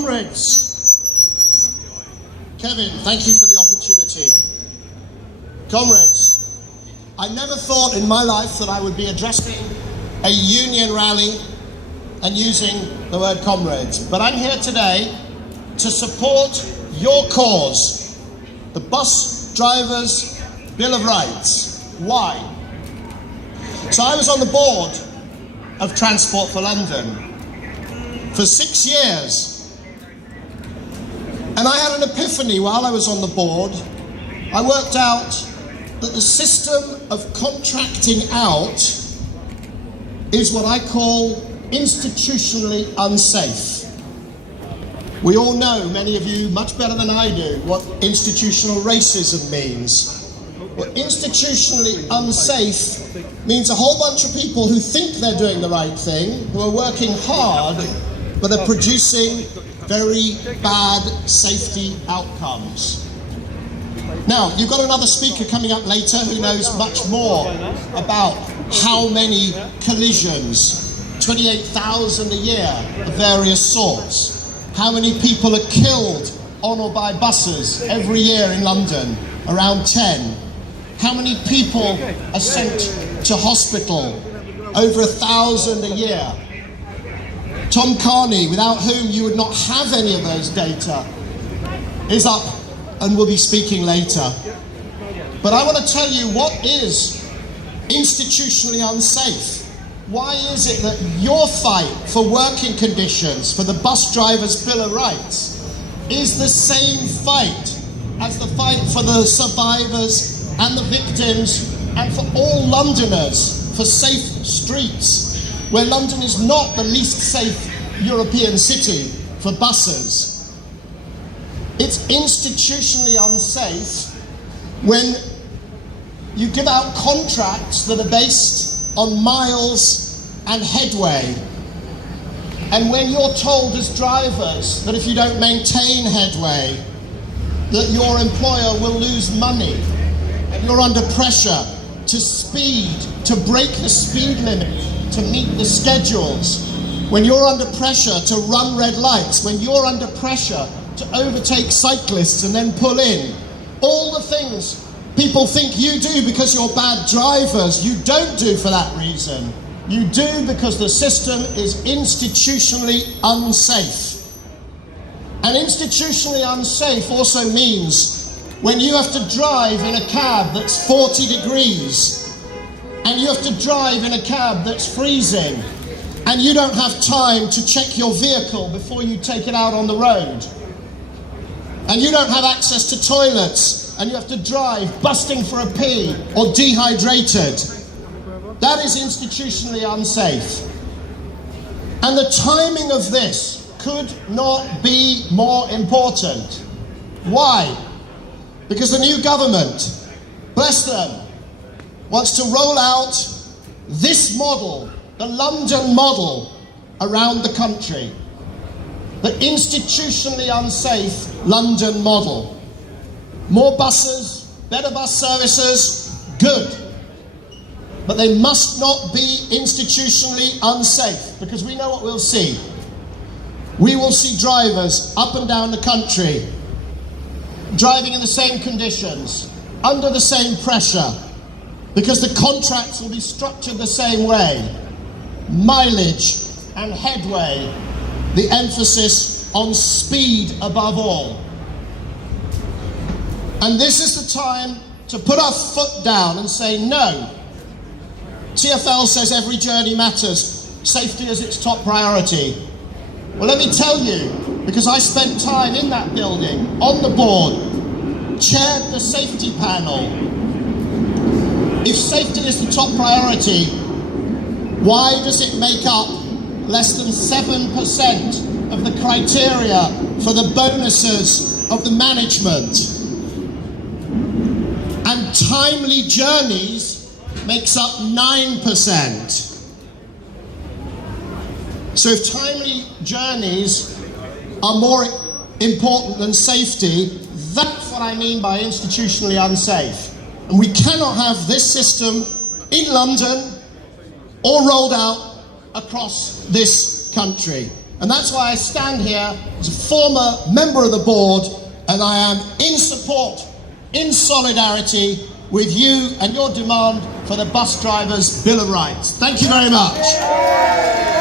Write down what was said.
Comrades, Kevin, thank you for the opportunity. Comrades, I never thought in my life that I would be addressing a union rally and using the word comrades, but I'm here today to support your cause, the Bus Drivers' Bill of Rights. Why? So I was on the board of Transport for London for 6 years, and I had an epiphany while I was on the board. I worked out that the system of contracting out is what I call institutionally unsafe. We all know, many of you much better than I do, what institutional racism means. Well, institutionally unsafe means a whole bunch of people who think they're doing the right thing, who are working hard, but are producing very bad safety outcomes. Now, you've got another speaker coming up later who knows much more about how many collisions, 28,000 a year of various sorts. How many people are killed on or by buses every year in London? Around 10. How many people are sent to hospital? Over 1,000 a year. Tom Carney, without whom you would not have any of those data, is up and will be speaking later. But I want to tell you what is institutionally unsafe. Why is it that your fight for working conditions, for the Bus Drivers' Bill of Rights, is the same fight as the fight for the survivors and the victims and for all Londoners, for safe streets, where London is not the least safe European city for buses? It's institutionally unsafe when you give out contracts that are based on miles and headway, and when you're told as drivers that if you don't maintain headway, that your employer will lose money, and you're under pressure to speed, to break the speed limit, to meet the schedules, when you're under pressure to run red lights, when you're under pressure to overtake cyclists and then pull in, all the things people think you do because you're bad drivers, you don't do for that reason. You do because the system is institutionally unsafe. And institutionally unsafe also means when you have to drive in a cab that's 40 degrees, and you have to drive in a cab that's freezing, and you don't have time to check your vehicle before you take it out on the road, and you don't have access to toilets, and you have to drive busting for a pee or dehydrated. That is institutionally unsafe. And the timing of this could not be more important. Why? Because the new government, bless them, wants to roll out this model, the London model, around the country. The institutionally unsafe London model. More buses, better bus services, good. But they must not be institutionally unsafe, because we know what we'll see. We will see drivers up and down the country driving in the same conditions, under the same pressure, because the contracts will be structured the same way. Mileage and headway, the emphasis on speed above all. And this is the time to put our foot down and say no. TfL says every journey matters. Safety is its top priority. Well, let me tell you, because I spent time in that building, on the board, chaired the safety panel. If safety is the top priority, why does it make up less than 7% of the criteria for the bonuses of the management? And timely journeys makes up 9%. So if timely journeys are more important than safety, that's what I mean by institutionally unsafe. And we cannot have this system in London or rolled out across this country. And that's why I stand here as a former member of the board, and I am in support, in solidarity with you and your demand for the bus drivers' Bill of Rights. Thank you very much.